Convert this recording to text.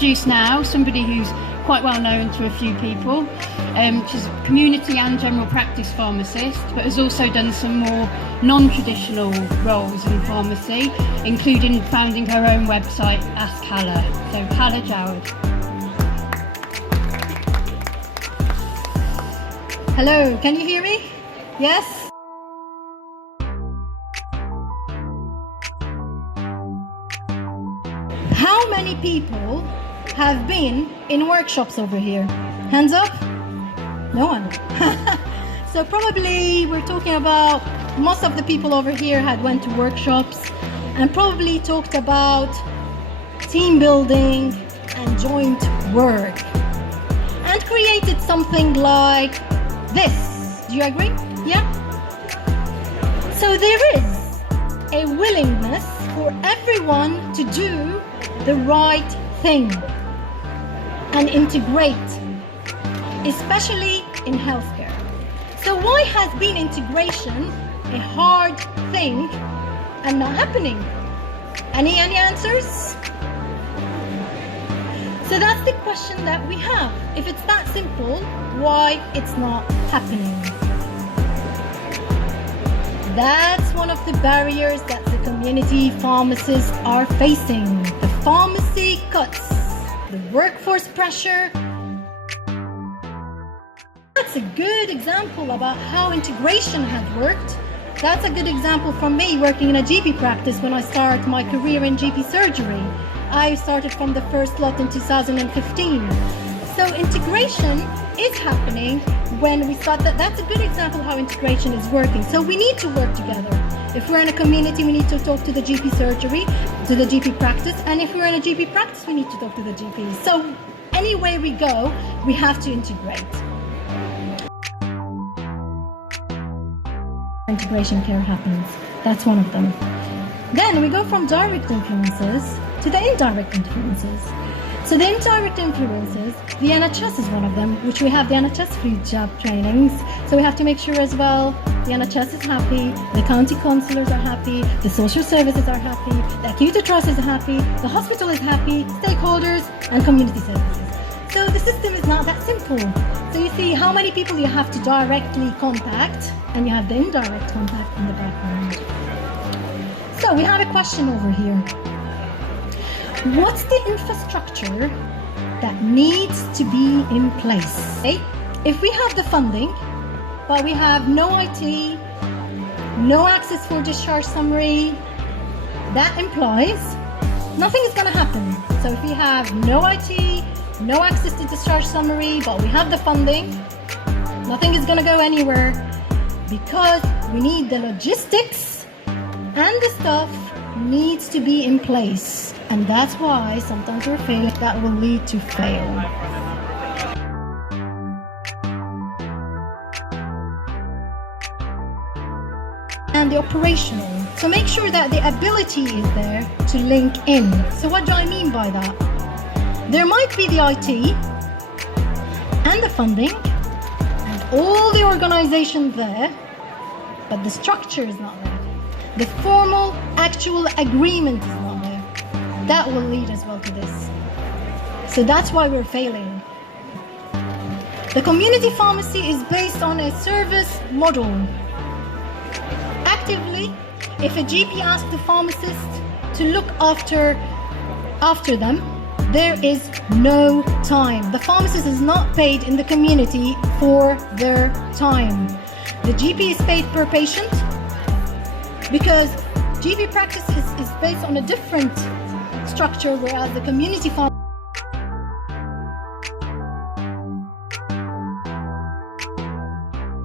Introduce now somebody who's quite well known to a few people. She's a community and general practice pharmacist, but has also done some more non-traditional roles in pharmacy, including founding her own website, Ask Hala. So Hala Jawad. Hello, can you hear me? Yes? How many people have been in workshops over here? Hands up? No one. So probably we're talking about most of the people over here had went to workshops and probably talked about team building and joint work and created something like this. Do you agree? Yeah? So there is a willingness for everyone to do the right thing and integrate, especially in healthcare. So why has been integration a hard thing and not happening? Any answers? So that's the question that we have. If it's that simple, why it's not happening? That's one of the barriers that the community pharmacists are facing. The pharmacy cuts, the workforce pressure. That's a good example about how integration has worked. That's a good example from me working in a GP practice when I started my career in GP surgery. I started from the first lot in 2015. So integration is happening when we start. That's a good example how integration is working. So we need to work together. If we're in a community, we need to talk to the GP surgery, to the GP practice. And if we're in a GP practice, we need to talk to the GP. So anywhere we go, we have to integrate. Integration care happens. That's one of them. Then we go from direct influences to the indirect influences. So the indirect influences, the NHS is one of them, which we have the NHS free job trainings. So we have to make sure as well the NHS is happy, the county councillors are happy, the social services are happy, the acute trust is happy, the hospital is happy, stakeholders and community services. So the system is not that simple. So you see how many people you have to directly contact, and you have the indirect contact in the background. So we have a question over here. What's the infrastructure that needs to be in place? Okay? If we have the funding, but we have no IT, no access for discharge summary, that implies nothing is going to happen. So if we have no IT, no access to discharge summary, but we have the funding, nothing is going to go anywhere because we need the logistics and the stuff needs to be in place. And that's why sometimes we're failing. That will lead to fail. And the operational. So make sure that the ability is there to link in. So what do I mean by that? There might be the IT and the funding and all the organization there, but the structure is not there. The formal, actual agreement is not there. That will lead as well to this. So that's why we're failing. The community pharmacy is based on a service model. Actively, if a GP asks the pharmacist to look after them, there is no time. The pharmacist is not paid in the community for their time. The GP is paid per patient because GP practice is based on a different structure, whereas the community pharmacy